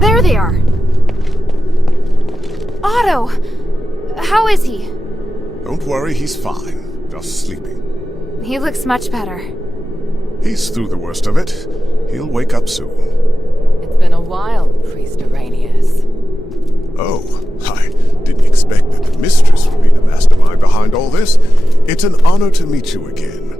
There they are! Otto! How is he? Don't worry, he's fine. Just sleeping. He looks much better. He's through the worst of it. He'll wake up soon. It's been a while, Priest Asterigos. Oh, I didn't expect that the mistress would be the mastermind behind all this. It's an honor to meet you again.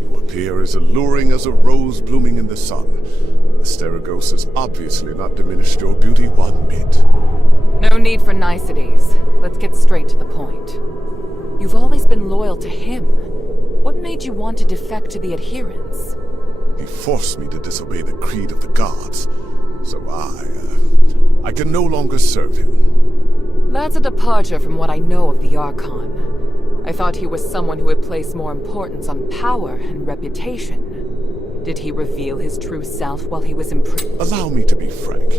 You appear as alluring as a rose blooming in the sun. Asterigos has obviously not diminished your beauty one bit. No need for niceties. Let's get straight to the point. You've always been loyal to him. What made you want to defect to the adherents? He forced me to disobey the creed of the gods, so I can no longer serve him. That's a departure from what I know of the Archon. I thought he was someone who would place more importance on power and reputation. Did he reveal his true self while he was in prison? Allow me to be frank.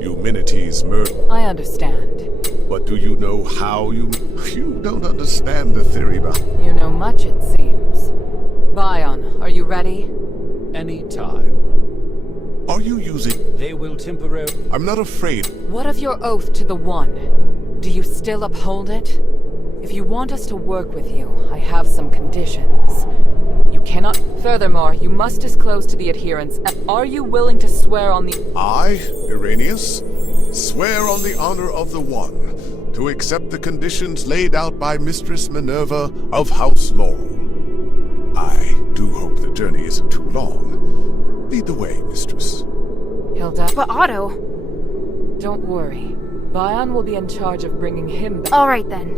Humanity's murder. I understand. But do you know how you don't understand the theory behind... You know much, it seems. Bion, are you ready? Any time. Are you using... They will temporarily... I'm not afraid. What of your oath to the One? Do you still uphold it? If you want us to work with you, I have some conditions. You cannot... Furthermore, you must disclose to the adherents... Are you willing to swear on the... I, Irenaeus, swear on the honor of the One, to accept the conditions laid out by Mistress Minerva of House Laurel. I do hope the journey isn't too long. Lead the way, Mistress. Hilda... But Otto... Don't worry. Bion will be in charge of bringing him back. Alright then.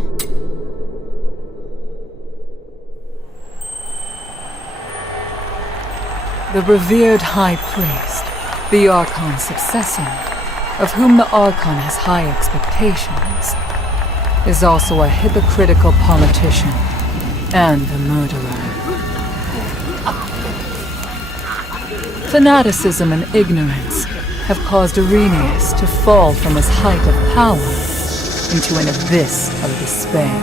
The revered High Priest, the Archon's successor, of whom the Archon has high expectations, is also a hypocritical politician and a murderer. Fanaticism and ignorance have caused Irenaeus to fall from his height of power into an abyss of despair.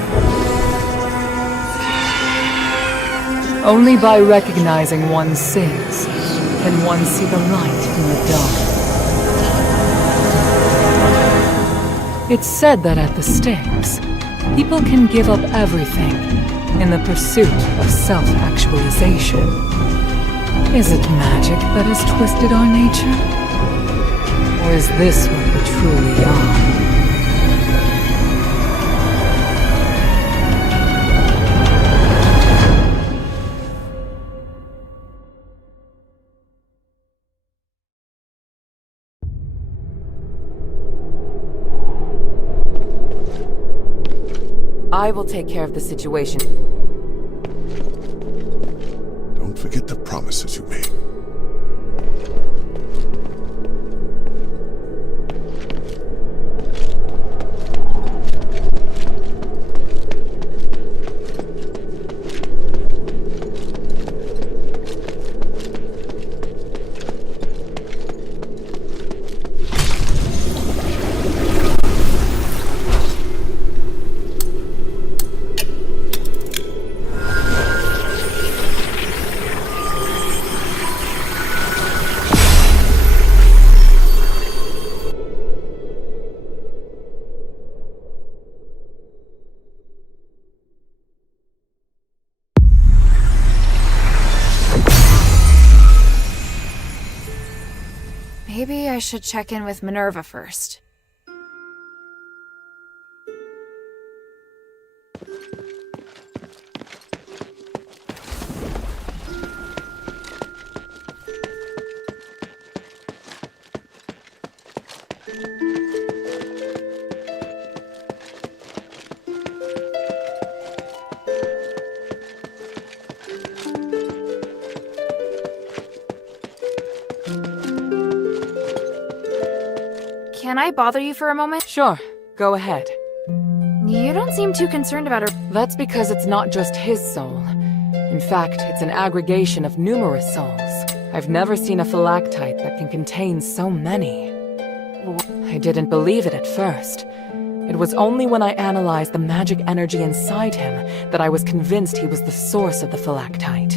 Only by recognizing one's sins can one see the light in the dark. It's said that at the stakes, people can give up everything in the pursuit of self-actualization. Is it magic that has twisted our nature? Or is this what we truly are? I will take care of the situation. Don't forget the promises you made. Maybe I should check in with Minerva first. Can I bother you for a moment? Sure, go ahead. You don't seem too concerned about her. That's because it's not just his soul. In fact, it's an aggregation of numerous souls. I've never seen a phylactite that can contain so many. I didn't believe it at first. It was only when I analyzed the magic energy inside him that I was convinced he was the source of the phylactite.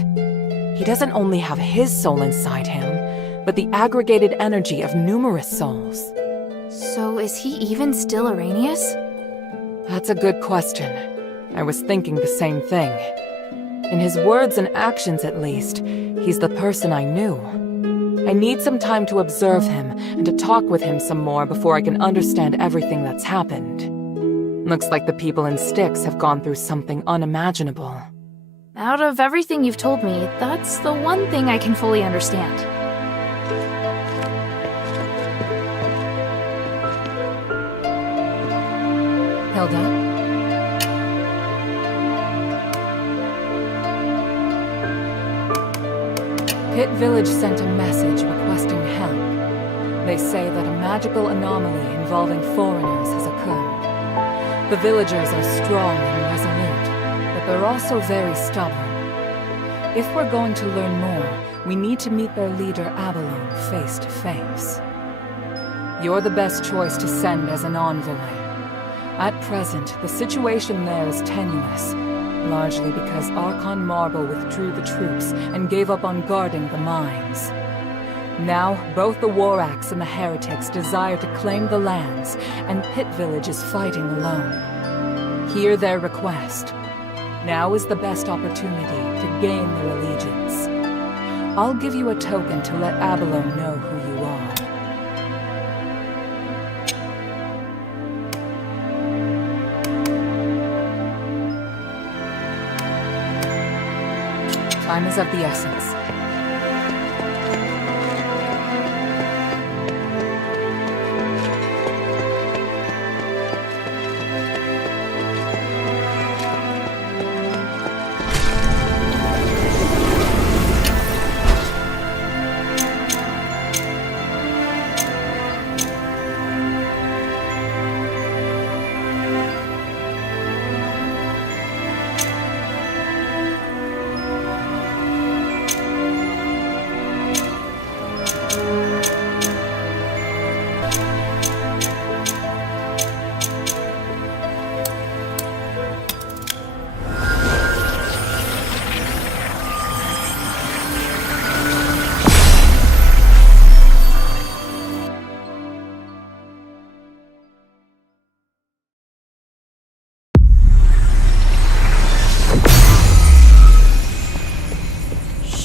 he doesn't only have his soul inside him, but the aggregated energy of numerous souls. So is he even still Arrhenius? That's a good question. I was thinking the same thing. In his words and actions, at least, he's the person I knew. I need some time to observe him and to talk with him some more before I can understand everything that's happened. Looks like the people in Styx have gone through something unimaginable. Out of everything you've told me, that's the one thing I can fully understand. Hilda? Pit Village sent a message requesting help. They say that a magical anomaly involving foreigners has occurred. The villagers are strong and resolute, but they're also very stubborn. If we're going to learn more, we need to meet their leader Abalone face to face. You're the best choice to send as an envoy. At present, the situation there is tenuous, largely because Archon Marble withdrew the troops and gave up on guarding the mines. Now, both the Warax and the Heretics desire to claim the lands, and Pit Village is fighting alone. Hear their request. Now is the best opportunity to gain their allegiance. I'll give you a token to let Abalone know who you are. Time is of the essence.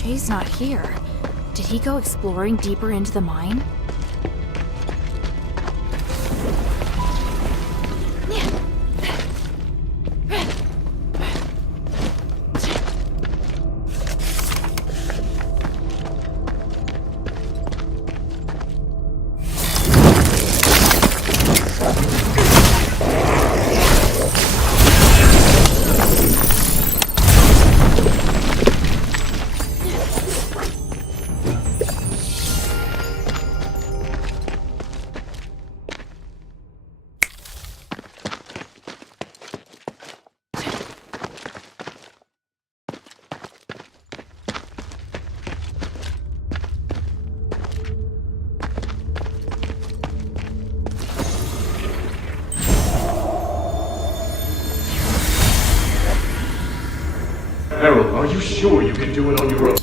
Shay's not here. Did he go exploring deeper into the mine? Harold, are you sure you can do it on your own?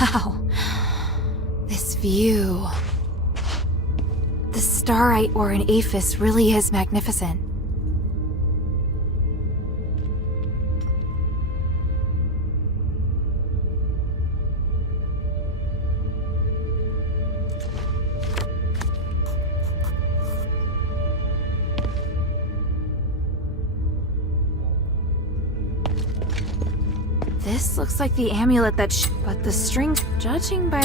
Wow. This view. The starite or an aphis really is magnificent. This looks like the amulet that but the strings, judging by...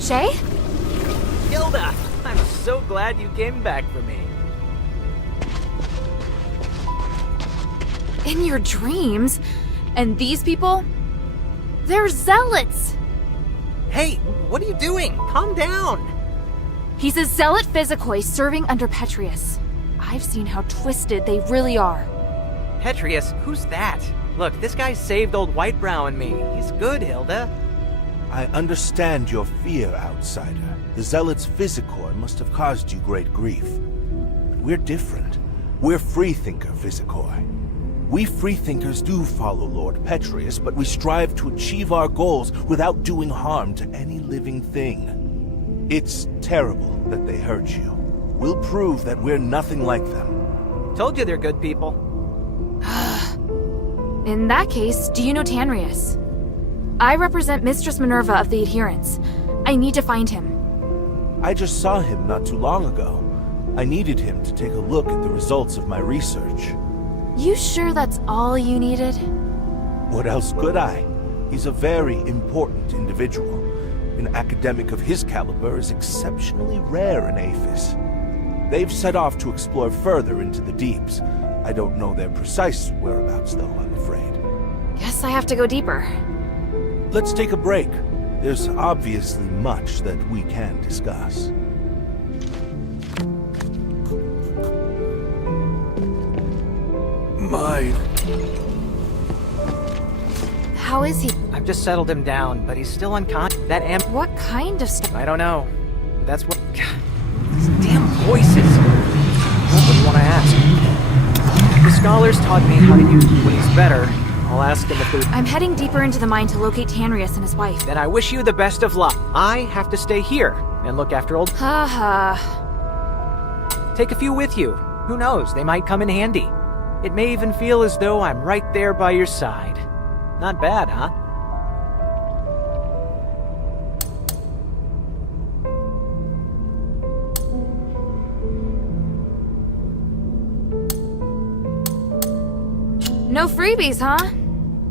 Shay? Hilda! I'm so glad you came back for me. In your dreams? And these people? They're zealots! Hey, what are you doing? Calm down! He's a zealot physicoi serving under Petrius. I've seen how twisted they really are. Petrius, who's that? Look, this guy saved old Whitebrow and me. He's good, Hilda. I understand your fear, outsider. The Zealot's Physicor must have caused you great grief. But we're different. We're freethinker Physicoi. We freethinkers do follow Lord Petrius, but we strive to achieve our goals without doing harm to any living thing. It's terrible that they hurt you. We'll prove that we're nothing like them. Told you they're good people. In that case, do you know Tanrius? I represent Mistress Minerva of the Adherents. I need to find him. I just saw him not too long ago. I needed him to take a look at the results of my research. You sure that's all you needed? What else could I? He's a very important individual. An academic of his caliber is exceptionally rare in Aphis. They've set off to explore further into the deeps. I don't know their precise whereabouts, though, I'm afraid. Guess I have to go deeper. Let's take a break. There's obviously much that we can discuss. How is he? I've just settled him down, but he's still unconscious. What kind of stuff? I don't know. But that's what... God, these damn voices. What would you want to ask? The scholars taught me how to use... When he's better, I'll ask him if there's... I'm heading deeper into the mine to locate Tanrius and his wife. Then I wish you the best of luck. I have to stay here and look after old... Haha. Take a few with you. Who knows, they might come in handy. It may even feel as though I'm right there by your side. Not bad, huh? No freebies, huh?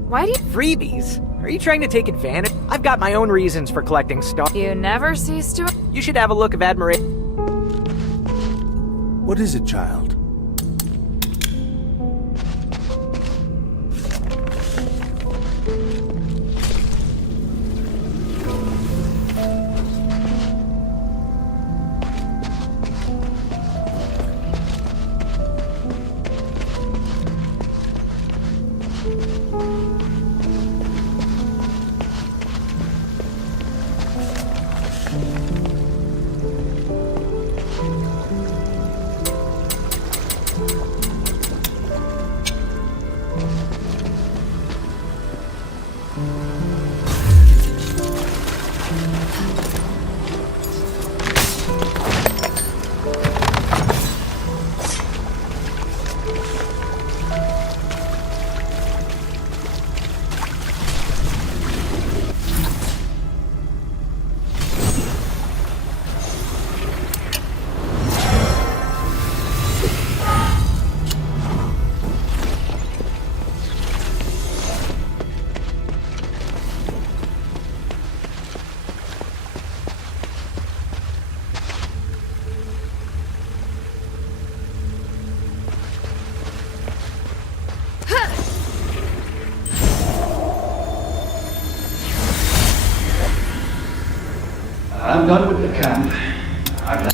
Why do you... Freebies? Are you trying to take advantage? I've got my own reasons for collecting stuff. You never cease to... You should have a look of admiration. What is it, child? I'm done with the camp. I'm done.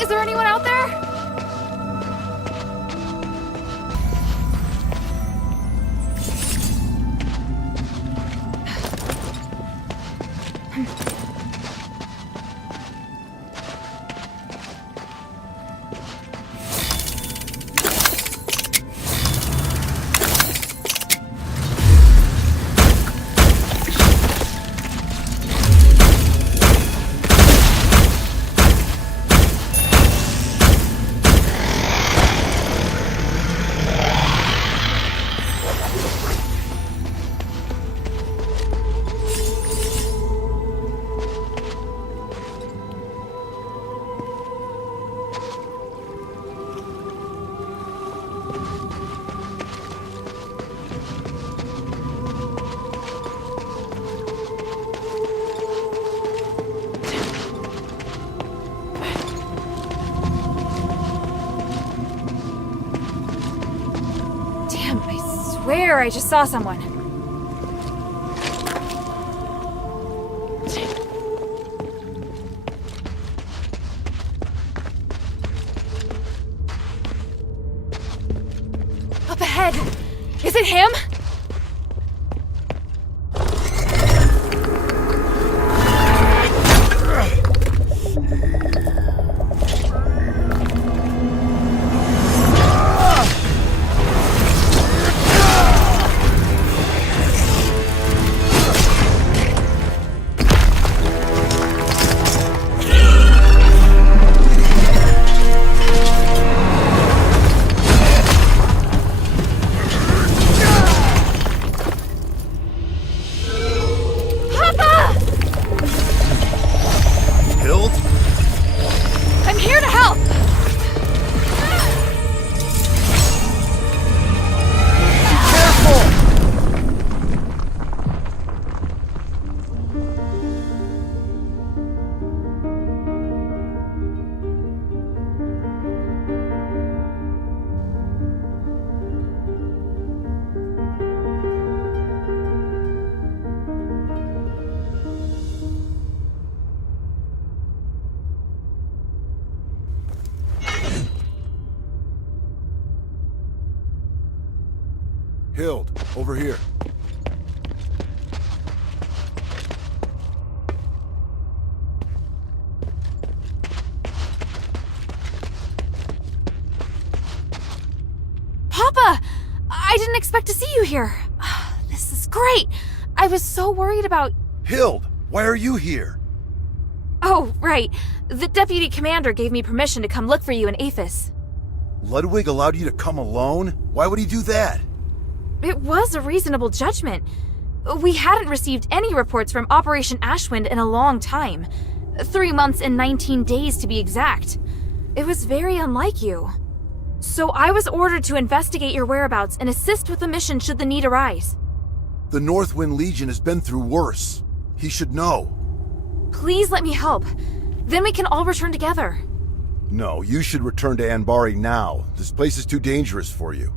Is there anyone out there? I just saw someone. Up ahead! Is it him? Hild, over here. Papa! I didn't expect to see you here. This is great. I was so worried about... Hild, why are you here? Oh, right. The deputy commander gave me permission to come look for you in Aphis. Ludwig allowed you to come alone? Why would he do that? It was a reasonable judgment. We hadn't received any reports from Operation Ashwind in a long time. 3 months and 19 days to be exact. It was very unlike you. So I was ordered to investigate your whereabouts and assist with the mission should the need arise. The Northwind Legion has been through worse. He should know. Please let me help. Then we can all return together. No, you should return to Anbari now. This place is too dangerous for you.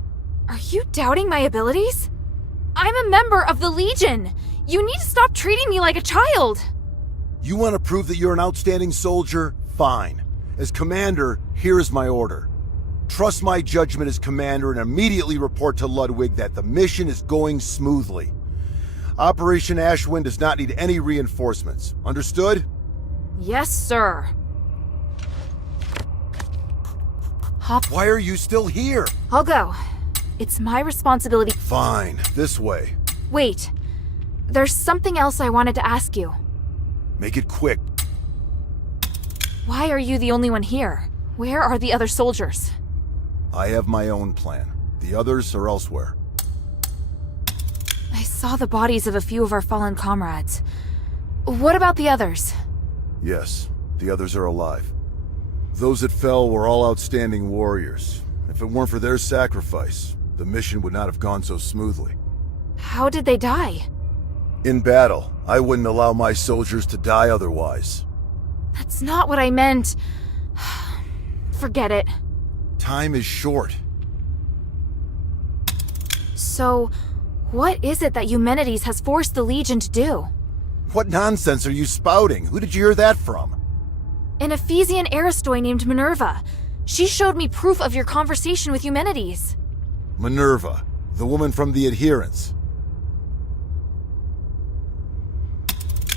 Are you doubting my abilities? I'm a member of the Legion. You need to stop treating me like a child. You want to prove that you're an outstanding soldier? Fine. As commander, here is my order. Trust my judgment as commander and immediately report to Ludwig that the mission is going smoothly. Operation Ashwind does not need any reinforcements. Understood? Yes, sir. Hop. Why are you still here? I'll go. It's my responsibility. Fine. This way. Wait. There's something else I wanted to ask you. Make it quick. Why are you the only one here? Where are the other soldiers? I have my own plan. The others are elsewhere. I saw the bodies of a few of our fallen comrades. What about the others? Yes, the others are alive. Those that fell were all outstanding warriors. If it weren't for their sacrifice, the mission would not have gone so smoothly. How did they die? In battle, I wouldn't allow my soldiers to die otherwise. That's not what I meant. Forget it. Time is short. So, what is it that Eumenides has forced the Legion to do? What nonsense are you spouting? Who did you hear that from? An Ephesian Aristoi named Minerva. She showed me proof of your conversation with Eumenides. Minerva, the woman from the Adherents.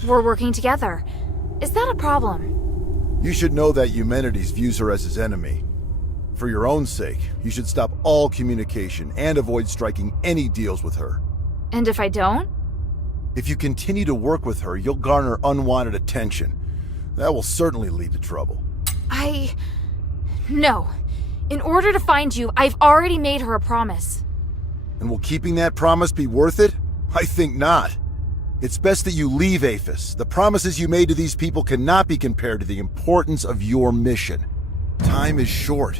We're working together. Is that a problem? You should know that Eumenides views her as his enemy. For your own sake, you should stop all communication and avoid striking any deals with her. And if I don't? If you continue to work with her, you'll garner unwanted attention. That will certainly lead to trouble. No. In order to find you, I've already made her a promise. And will keeping that promise be worth it? I think not. It's best that you leave Aphis. The promises you made to these people cannot be compared to the importance of your mission. Time is short.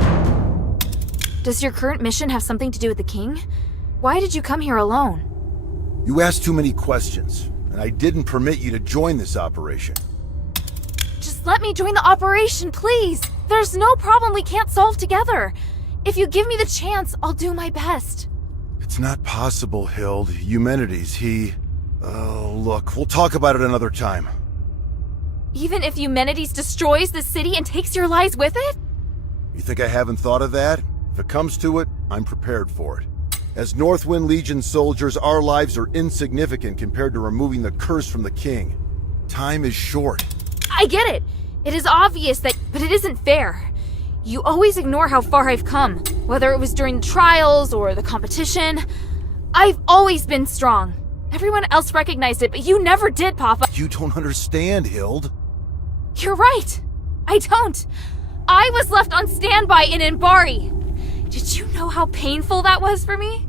Does your current mission have something to do with the king? Why did you come here alone? You asked too many questions, and I didn't permit you to join this operation. Just let me join the operation, please! There's no problem we can't solve together. If you give me the chance, I'll do my best. It's not possible, Hild. Eumenides, he... Oh, look, we'll talk about it another time. Even if Eumenides destroys the city and takes your lives with it? You think I haven't thought of that? If it comes to it, I'm prepared for it. As Northwind Legion soldiers, our lives are insignificant compared to removing the curse from the king. Time is short. I get it. It is obvious that, but it isn't fair. You always ignore how far I've come, whether it was during the trials or the competition. I've always been strong. Everyone else recognized it, but you never did, Papa. You don't understand, Hild. You're right. I don't. I was left on standby in Anbari. Did you know how painful that was for me?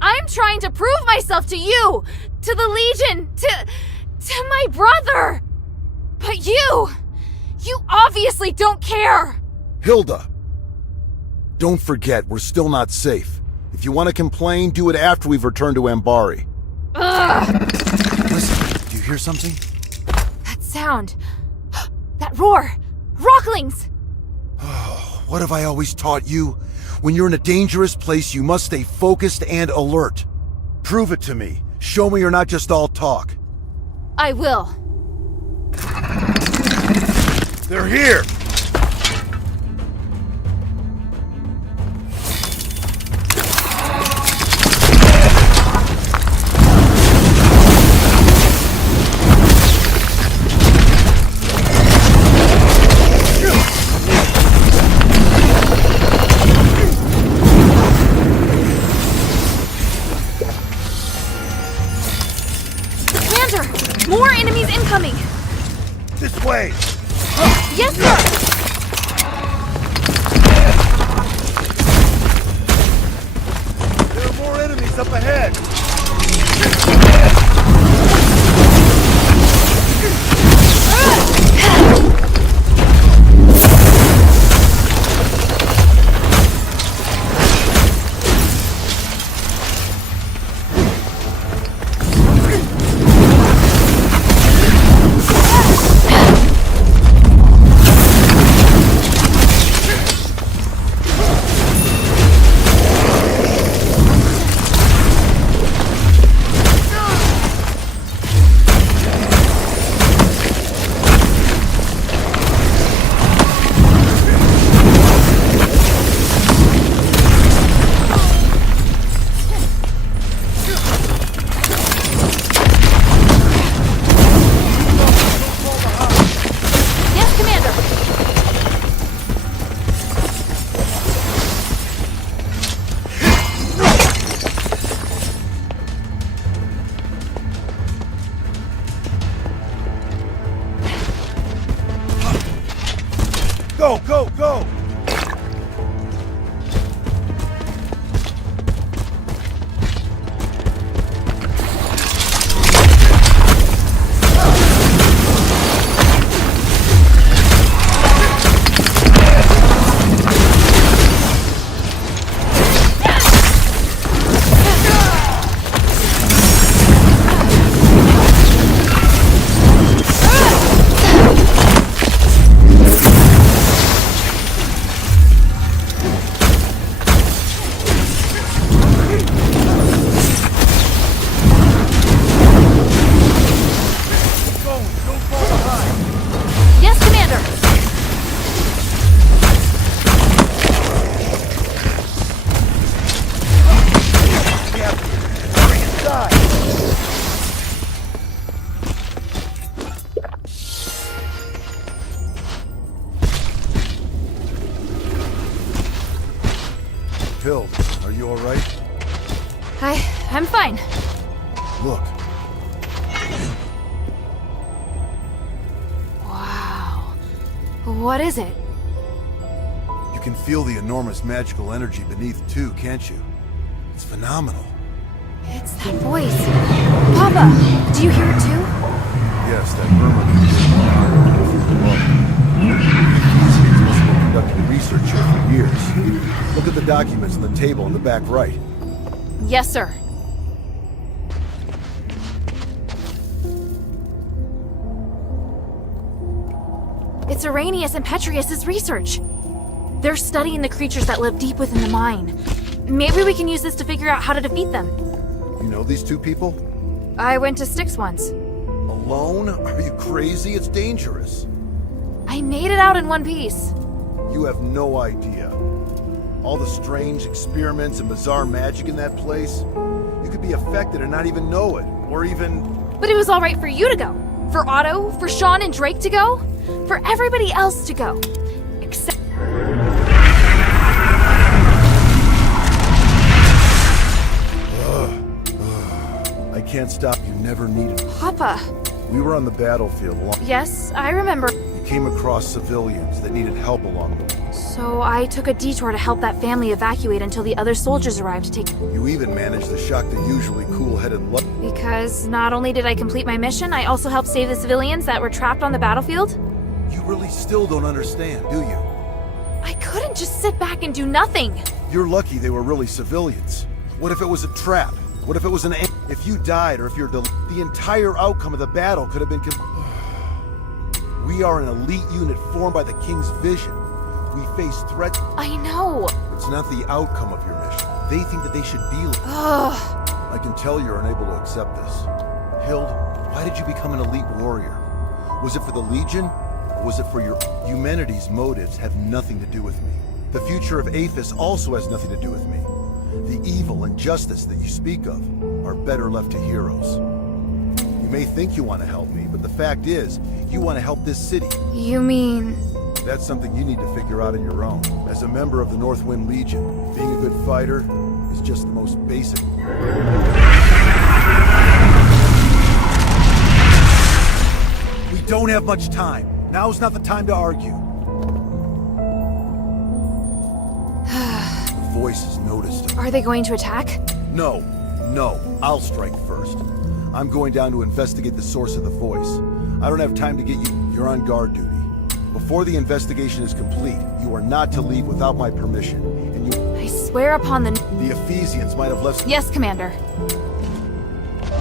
I'm trying to prove myself to you, to the Legion, to my brother. But you obviously don't care. Hilda! Don't forget, we're still not safe. If you want to complain, do it after we've returned to Anbari. Ugh. Listen, do you hear something? That sound. That roar. Rocklings! Oh, what have I always taught you? When you're in a dangerous place, you must stay focused and alert. Prove it to me. Show me you're not just all talk. I will. They're here! incoming! This way! Yes, sir! There are more enemies up ahead! Go, go, go! Hild, are you alright? I'm fine. Look. Wow. What is it? You can feel the enormous magical energy beneath too, can't you? It's phenomenal. It's that voice. Papa, do you hear it too? Yes, that murmur conducted research here for years. Look at the documents on the table in the back right. Yes, sir. It's Arrhenius and Petrius's research. They're studying the creatures that live deep within the mine. Maybe we can use this to figure out how to defeat them. You know these two people? I went to Styx once. Alone? Are you crazy? It's dangerous. I made it out in one piece. You have no idea. All the strange experiments and bizarre magic in that place. You could be affected and not even know it. Or even... But it was all right for you to go. For Otto, for Sean and Drake to go. For everybody else to go. Except... I can't stop you. Never needed. Papa. We were on the battlefield. Yes, I remember. We came across civilians that needed help along the way. So I took a detour to help that family evacuate until the other soldiers arrived to take... You even managed to shock the usually cool-headed Because not only did I complete my mission, I also helped save the civilians that were trapped on the battlefield. You really still don't understand, do you? I couldn't just sit back and do nothing. You're lucky they were really civilians. What if it was a trap? What if it was an... If you died or if you're the entire outcome of the battle could have been... We are an elite unit formed by the King's vision. We face threats. I know. It's not the outcome of your mission. They think that they should be like... Ugh. I can tell you're unable to accept this. Hild, why did you become an elite warrior? Was it for the Legion? Or was it for your... Humanity's motives have nothing to do with me. The future of Aphis also has nothing to do with me. The evil and justice that you speak of are better left to heroes. You may think you want to help me, but the fact is, you want to help this city. You mean... That's something you need to figure out on your own. As a member of the Northwind Legion, being a good fighter is just the most basic. don't have much time. Now's not the time to argue. The voice has noticed. Are they going to attack? No. I'll strike first. I'm going down to investigate the source of the voice. I don't have time to get you. You're on guard duty. Before the investigation is complete, you are not to leave without my permission. And you... I swear upon the Ephesians might have left... Yes, Commander.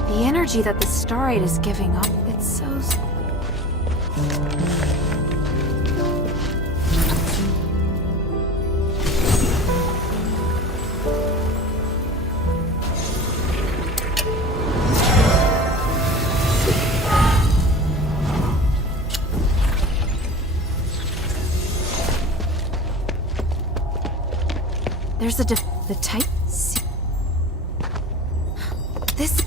The energy that the Starite is giving up, it's so... There's the type. This.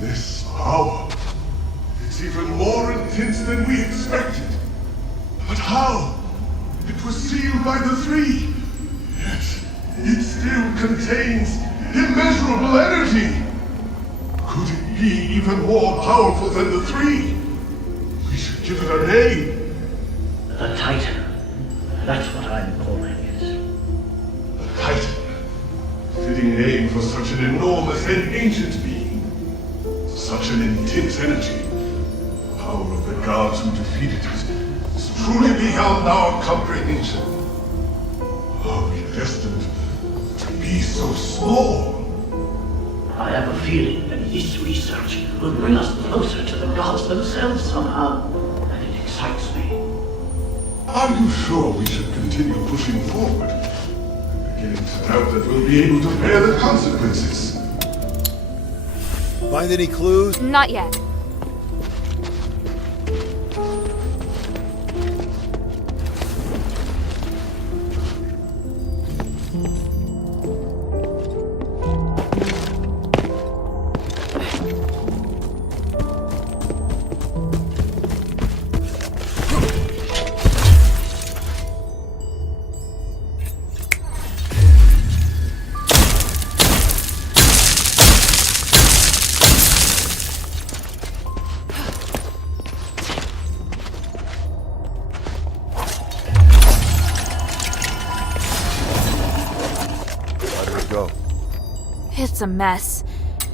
This power, it's even more intense than we expected. But how? It was sealed by the three. Yet, it still contains immeasurable energy. Could it be even more powerful than the three? We should give it a name. The Titan. That's what I'm calling it. The Titan. Fitting name for such an enormous and ancient being. Such an intense energy. The power of the gods who defeated it is truly beyond our comprehension. Are we destined to be so small? I have a feeling that this research will bring us closer to the gods themselves somehow, and it excites me. Are you sure we should continue pushing forward? I'm beginning to doubt that we'll be able to bear the consequences. Find any clues? Not yet. It's a mess.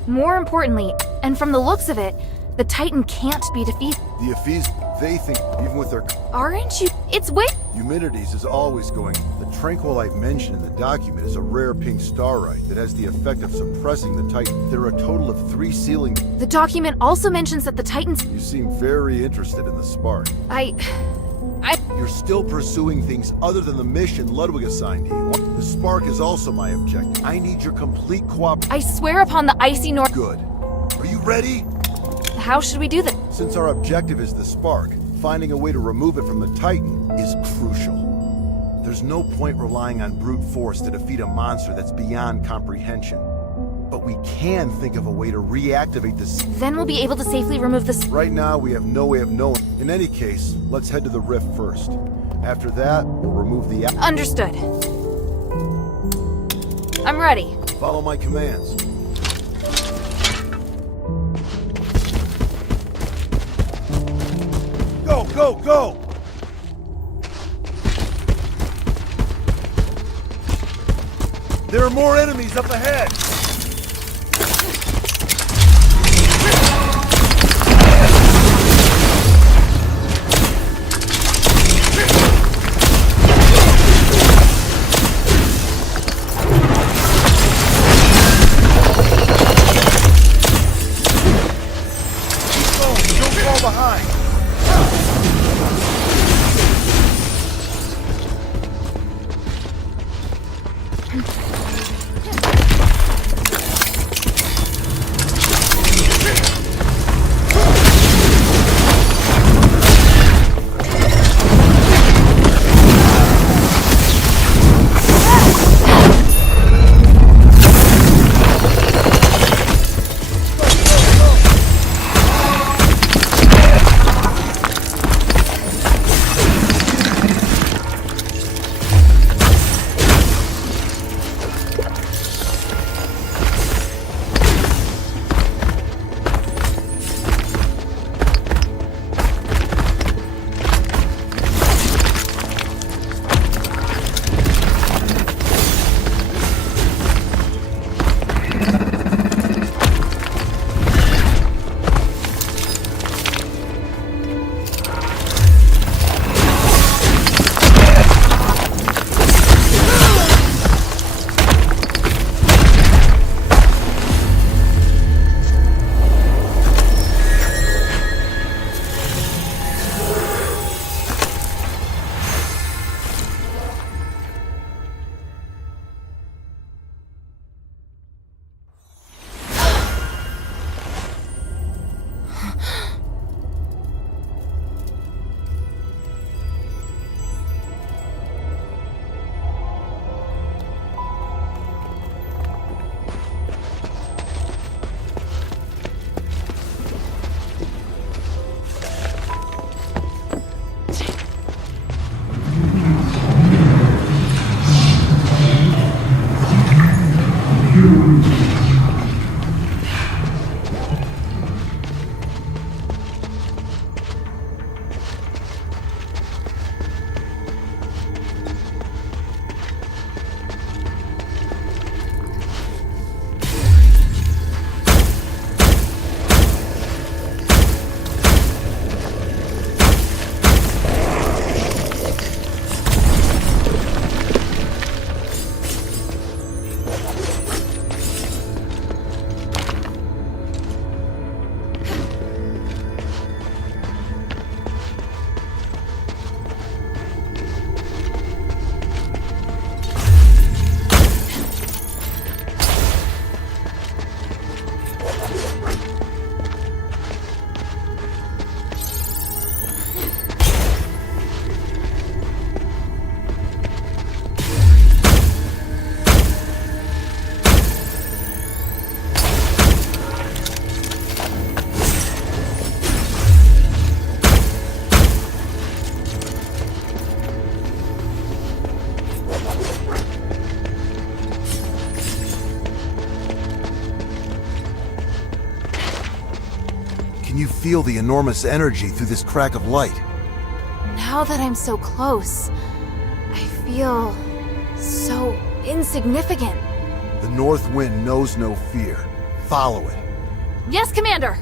More importantly, and from the looks of it, the Titan can't be defeated. The Ephesians, they think, even with their... Aren't you? It's way... Humanities is always going... The tranquilite mentioned in the document is a rare pink starite that has the effect of suppressing the Titan. There are a total of 3 sealing... The document also mentions that the Titans... You seem very interested in the spark. You're still pursuing things other than the mission Ludwig assigned to you. The spark is also my objective. I need your complete cooperation. I swear upon the icy north... Good. Are you ready? How should we do that? Since our objective is the spark, finding a way to remove it from the Titan is crucial. There's no point relying on brute force to defeat a monster that's beyond comprehension. But we can think of a way to reactivate this. Then we'll be able to safely remove this. Right now, we have no way of knowing. In any case, let's head to the rift first. After that, we'll remove the... Understood. I'm ready. Follow my commands. Go, go, go! There are more enemies up ahead! Can you feel the enormous energy through this crack of light? Now that I'm so close, I feel so insignificant. The North Wind knows no fear. Follow it. Yes, Commander!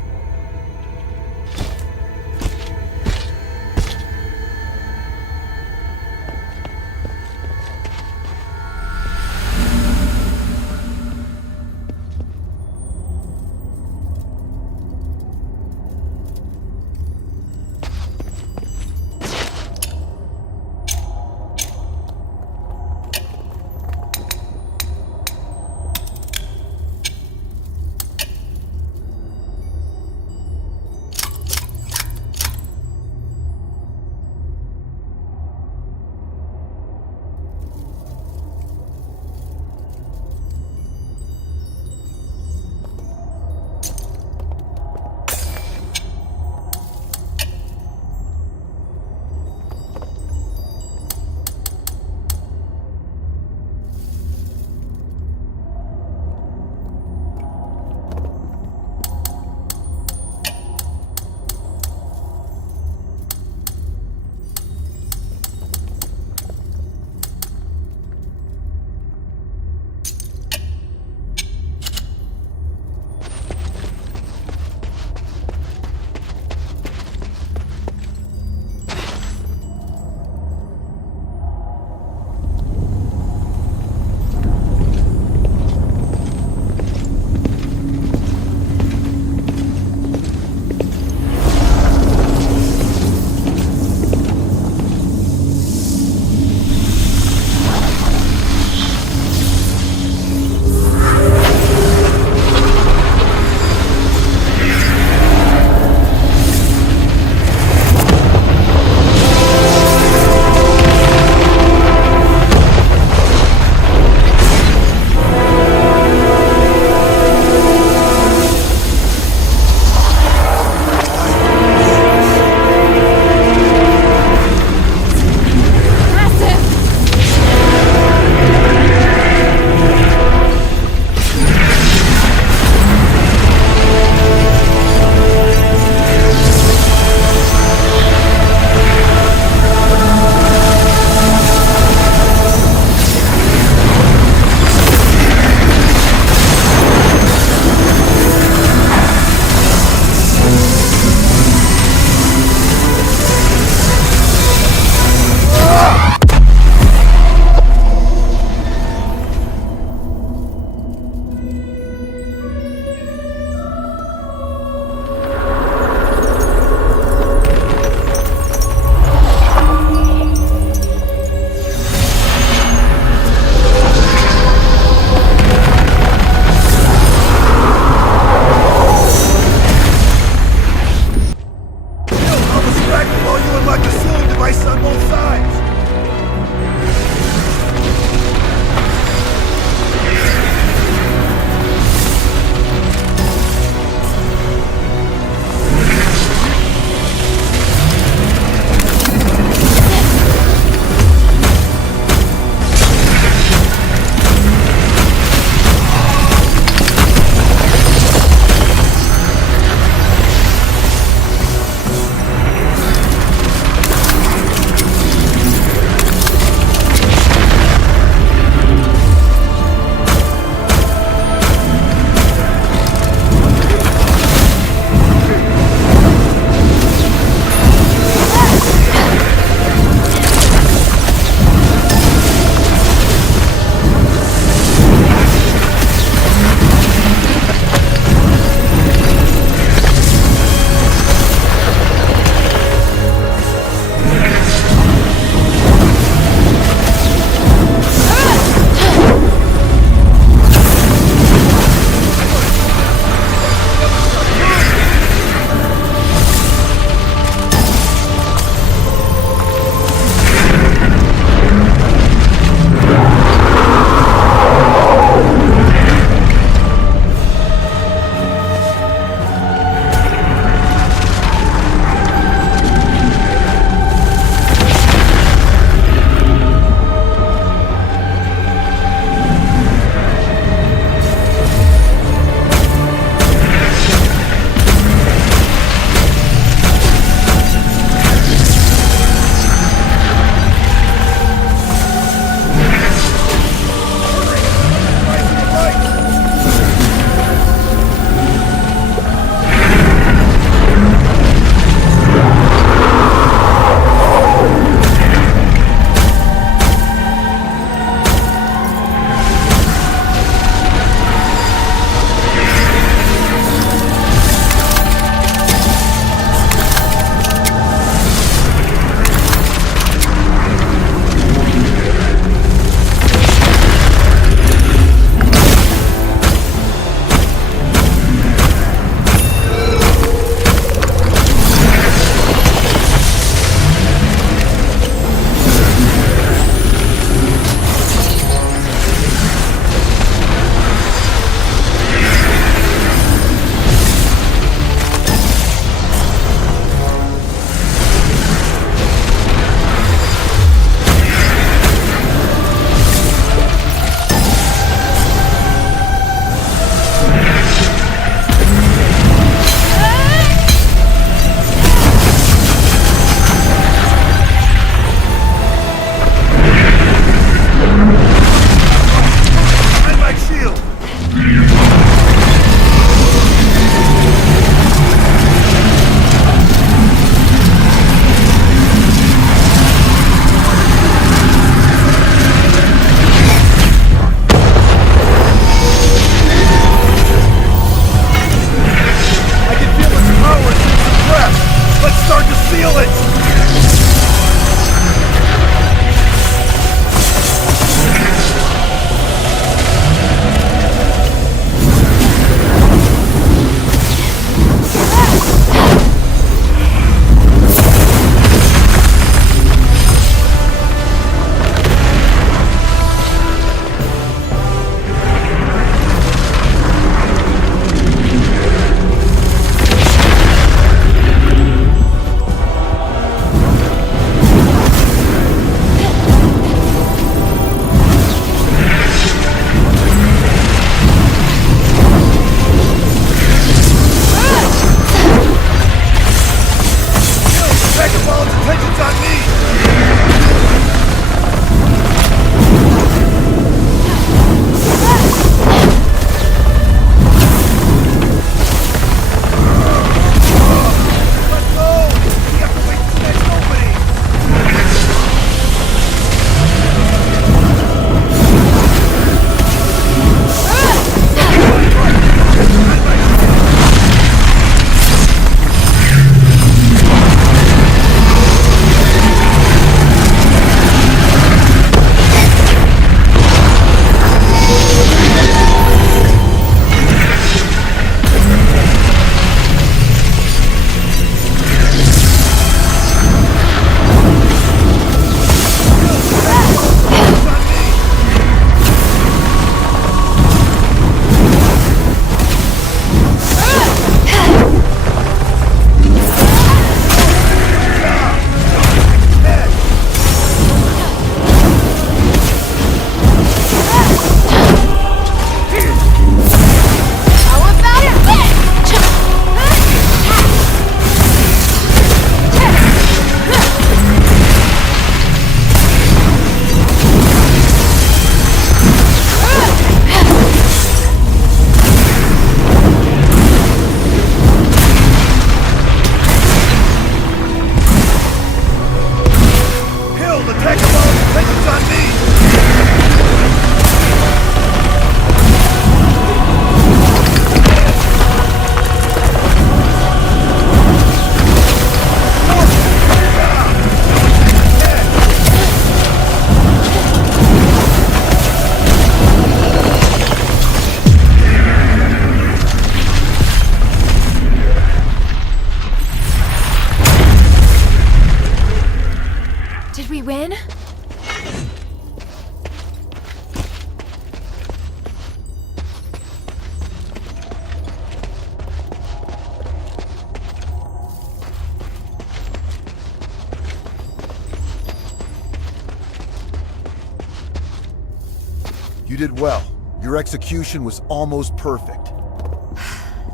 You did well. Your execution was almost perfect.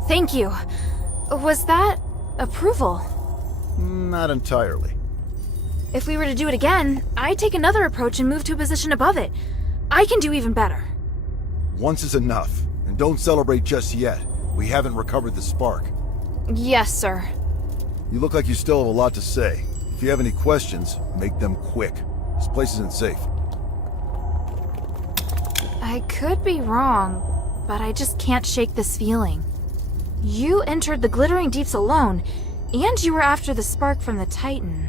Thank you. Was that approval? Not entirely. If we were to do it again, I'd take another approach and move to a position above it. I can do even better. Once is enough, and don't celebrate just yet. We haven't recovered the spark. Yes, sir. You look like you still have a lot to say. If you have any questions, make them quick. This place isn't safe. I could be wrong, but I just can't shake this feeling. You entered the Glittering Deeps alone, and you were after the spark from the Titan.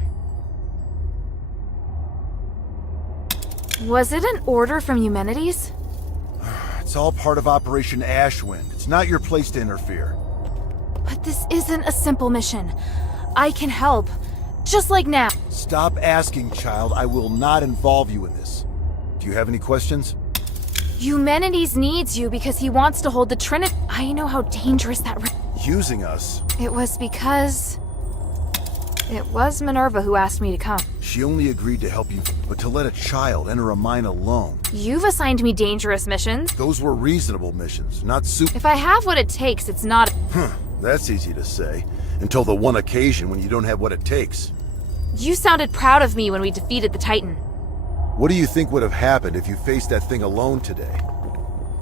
Was it an order from Eumenides? It's all part of Operation Ashwind. It's not your place to interfere. But this isn't a simple mission. I can help. Just like now. Stop asking, child. I will not involve you in this. Do you have any questions? Eumenides needs you because he wants to hold the Trinity. I know how dangerous that... Using us? It was because... It was Minerva who asked me to come. She only agreed to help you, but to let a child enter a mine alone. You've assigned me dangerous missions. Those were reasonable missions, not super... If I have what it takes, it's not... That's easy to say. Until the one occasion when you don't have what it takes. You sounded proud of me when we defeated the Titan. What do you think would have happened if you faced that thing alone today?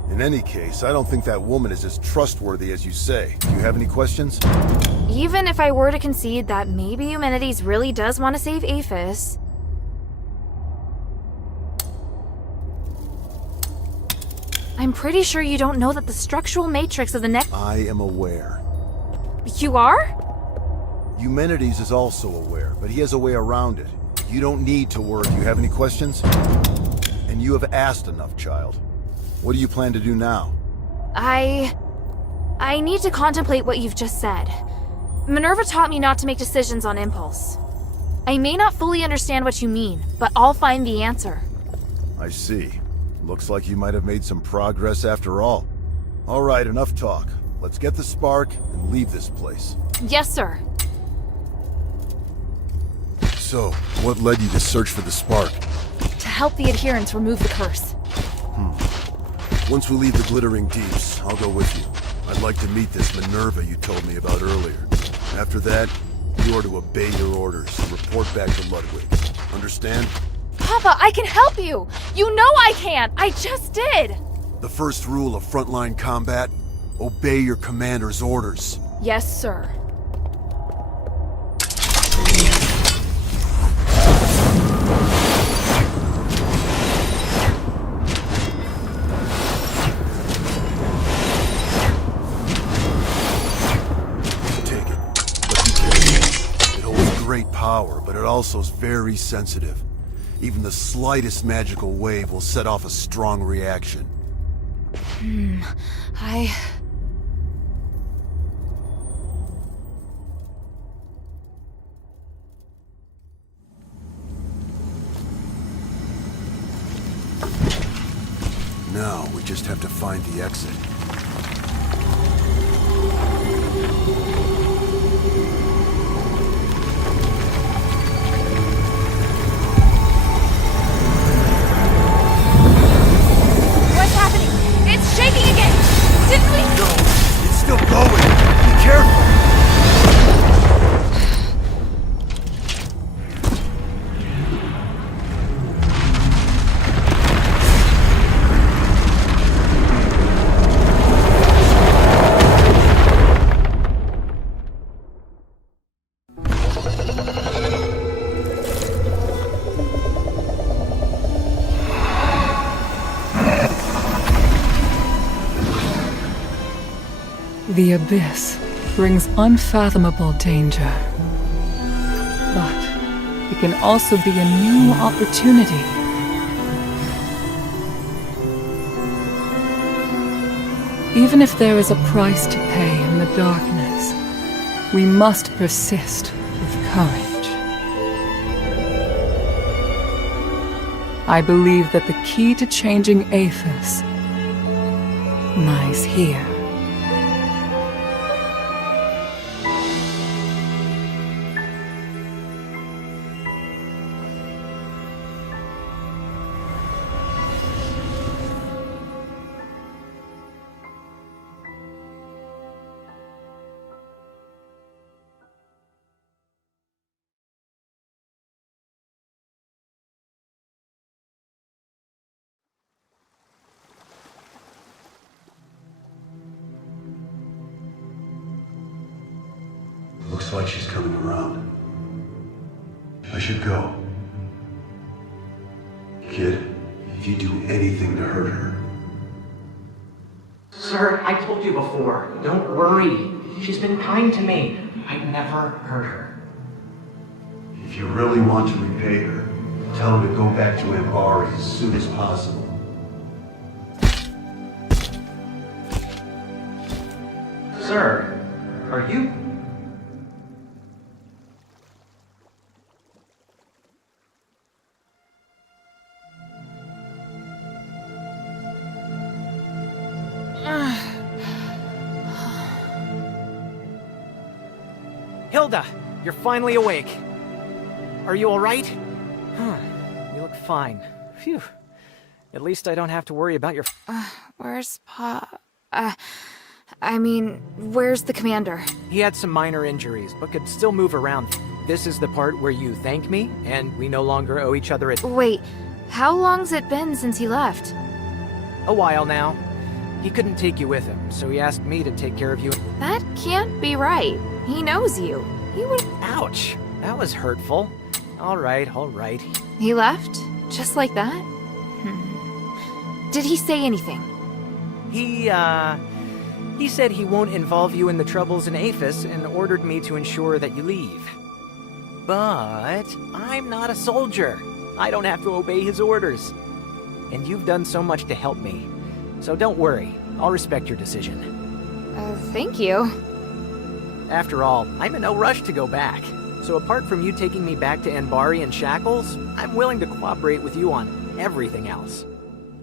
In any case, I don't think that woman is as trustworthy as you say. Do you have any questions? Even if I were to concede that maybe Eumenides really does want to save Aphis... I'm pretty sure you don't know that the structural matrix of the next... I am aware. You are? Eumenides is also aware, but he has a way around it. You don't need to worry. Do you have any questions? And you have asked enough, child. What do you plan to do now? I need to contemplate what you've just said. Minerva taught me not to make decisions on impulse. I may not fully understand what you mean, but I'll find the answer. I see. Looks like you might have made some progress after all. All right, enough talk. Let's get the spark and leave this place. Yes, sir. So, what led you to search for the spark? To help the adherents remove the curse. Once we leave the Glittering Deeps, I'll go with you. I'd like to meet this Minerva you told me about earlier. After that, you are to obey your orders and report back to Ludwig. Understand? Papa, I can help you! You know I can! I just did! The first rule of frontline combat? Obey your commander's orders. Yes, sir. Power, but it also is very sensitive. Even the slightest magical wave will set off a strong reaction. Now, we just have to find the exit. Still going. Be careful. The abyss brings unfathomable danger. But it can also be a new opportunity. Even if there is a price to pay in the darkness, we must persist with courage. I believe that the key to changing Aphis lies here. Looks like she's coming around. I should go. Kid, if you do anything to hurt her... Sir, I told you before. Don't worry. She's been kind to me. I'd never hurt her. If you really want to repay her, tell her to go back to Ambari as soon as possible. Sir, are you... Hilda, you're finally awake. Are you all right? You look fine. Phew. At least I don't have to worry about your... Where's Pa? Where's the commander? He had some minor injuries, but could still move around. This is the part where you thank me, and we no longer owe each other a... Wait, how long's it been since he left? A while now. He couldn't take you with him, so he asked me to take care of you. That can't be right. He knows you. He would... Ouch! That was hurtful. All right. He left? Just like that? Did he say anything? He said he won't involve you in the troubles in Aphis and ordered me to ensure that you leave. But I'm not a soldier. I don't have to obey his orders. And you've done so much to help me. So don't worry. I'll respect your decision. Thank you. After all, I'm in no rush to go back. So apart from you taking me back to Anbari and shackles, I'm willing to cooperate with you on everything else.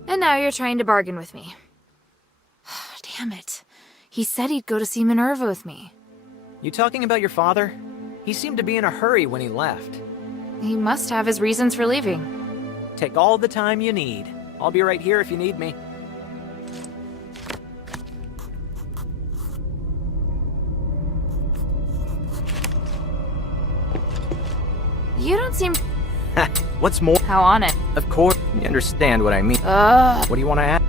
And now you're trying to bargain with me. Damn it. He said he'd go to see Minerva with me. You talking about your father? He seemed to be in a hurry when he left. He must have his reasons for leaving. Take all the time you need. I'll be right here if you need me. You don't seem... What's more? How on it? Of course, you understand what I mean. What do you want to add?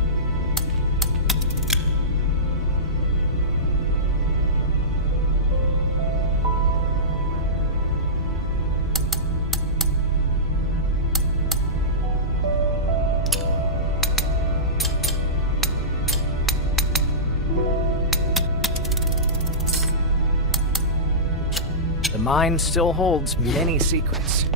The mine still holds many secrets.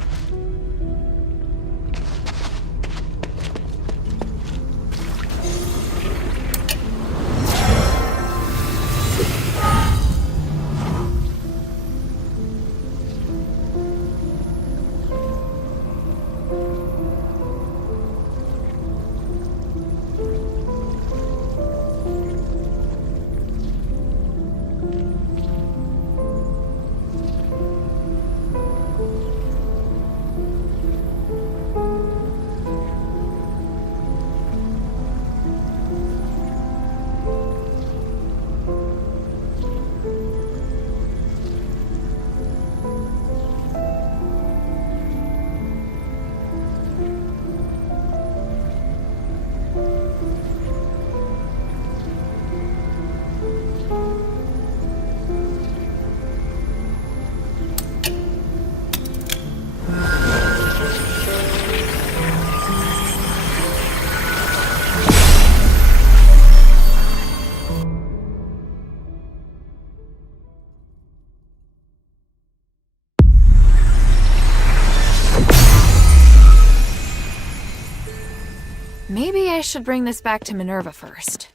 Maybe I should bring this back to Minerva first.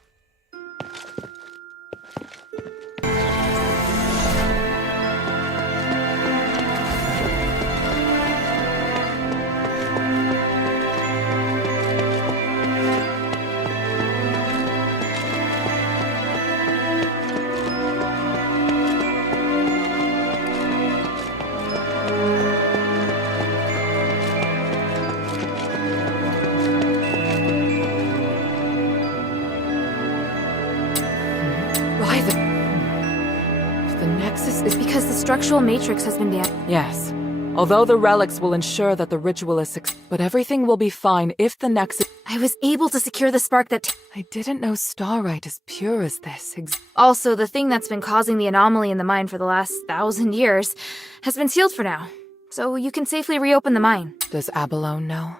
Structural matrix has been damaged. Yes. Although the relics will ensure that the ritual is but everything will be fine if the Nexus... I was able to secure the spark that... I didn't know starlight is pure as this. Also, the thing that's been causing the anomaly in the mine for the last 1,000 years has been sealed for now, so you can safely reopen the mine. Does Abalone know?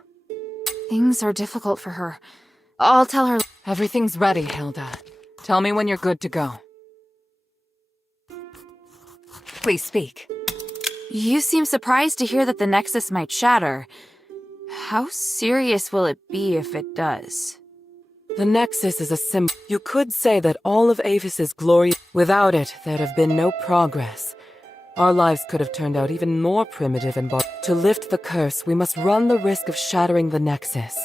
Things are difficult for her. I'll tell her... Everything's ready, Hilda. Tell me when you're good to go. Please speak. You seem surprised to hear that the Nexus might shatter. How serious will it be if it does? The Nexus is a symbol. You could say that all of Avis's glory... Without it, there'd have been no progress. Our lives could have turned out even more primitive and To lift the curse, we must run the risk of shattering the Nexus.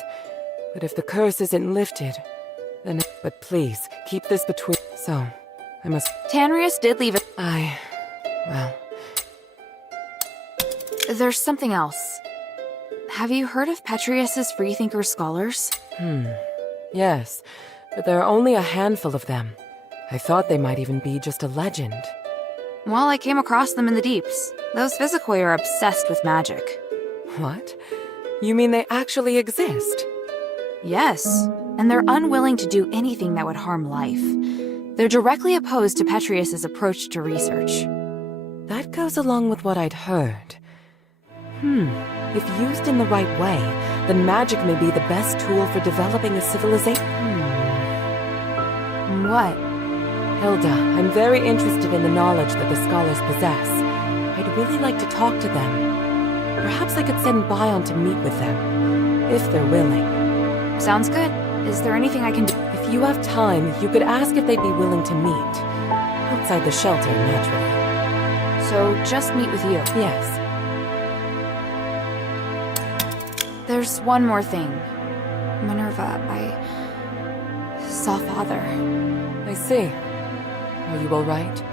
But if the curse isn't lifted, then... But please, keep this between... So, I must... Tanrius did leave it... Well... There's something else. Have you heard of Petrius's Freethinker scholars? Yes, but there are only a handful of them. I thought they might even be just a legend. Well, I came across them in the deeps. Those Physicoi are obsessed with magic. What? You mean they actually exist? Yes, and they're unwilling to do anything that would harm life. They're directly opposed to Petrius's approach to research. That goes along with what I'd heard. If used in the right way, then magic may be the best tool for developing a civilization. What? Hilda, I'm very interested in the knowledge that the scholars possess. I'd really like to talk to them. Perhaps I could send Bion to meet with them, if they're willing. Sounds good. Is there anything I can do? If you have time, you could ask if they'd be willing to meet. Outside the shelter, naturally. So, just meet with you? Yes. There's one more thing. Minerva, I saw Father. I see. Are you all right?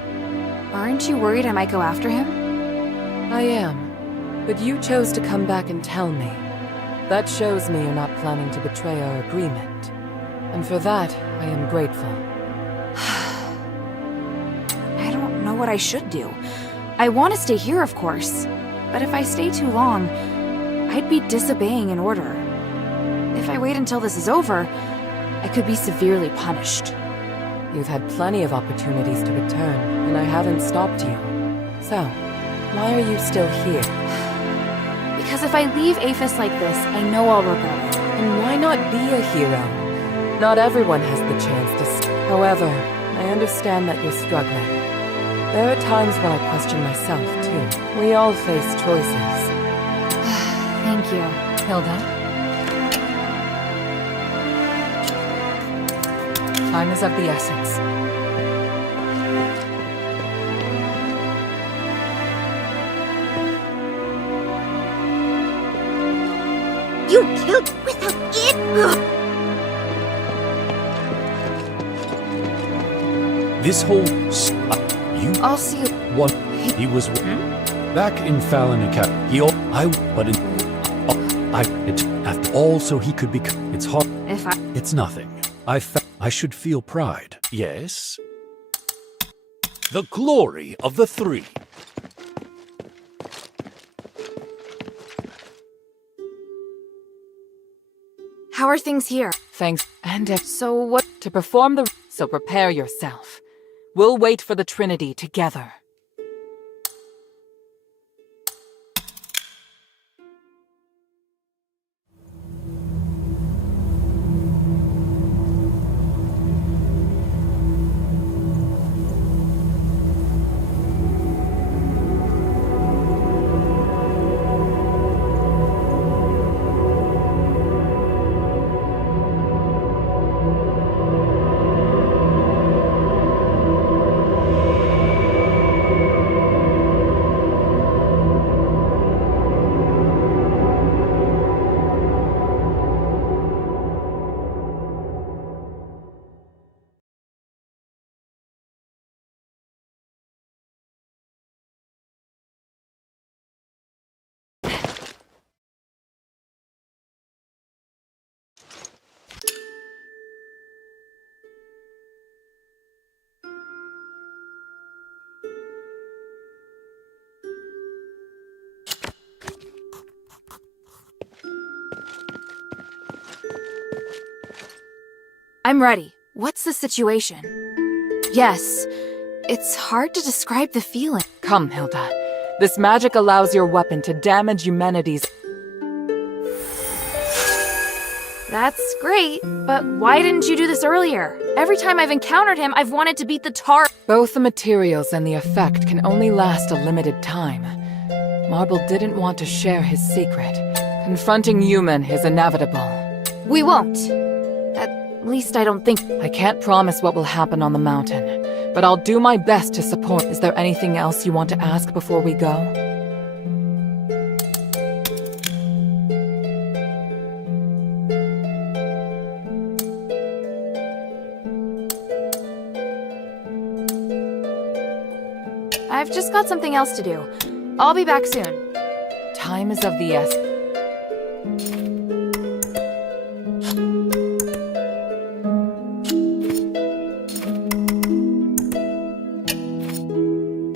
Aren't you worried I might go after him? I am. But you chose to come back and tell me. That shows me you're not planning to betray our agreement. And for that, I am grateful. I don't know what I should do. I want to stay here, of course. But if I stay too long, I'd be disobeying an order. If I wait until this is over, I could be severely punished. You've had plenty of opportunities to return, and I haven't stopped you. So, why are you still here? Because if I leave Aphis like this, I know I'll regret it. And why not be a hero? Not everyone has the chance to However, I understand that you're struggling. There are times when I question myself, too. We all face choices. Thank you. Hilda? Time is of the essence. You killed without it? This whole you I'll see you. what he was back in Fallon Academy. After all, so he could become. It's hard. It's nothing. I should feel pride. Yes. The glory of the three. How are things here? Thanks. And So what? to perform the... So prepare yourself. We'll wait for the Trinity together. I'm ready. What's the situation? Yes, it's hard to describe the feeling. Come, Hilda. This magic allows your weapon to damage humanity's... That's great, but why didn't you do this earlier? Every time I've encountered him, I've wanted to beat the tar- Both the materials and the effect can only last a limited time. Marble didn't want to share his secret. Confronting Human is inevitable. We won't. At least I don't think- I can't promise what will happen on the mountain, but I'll do my best to support. Is there anything else you want to ask before we go? I've just got something else to do. I'll be back soon. Time is of the essence.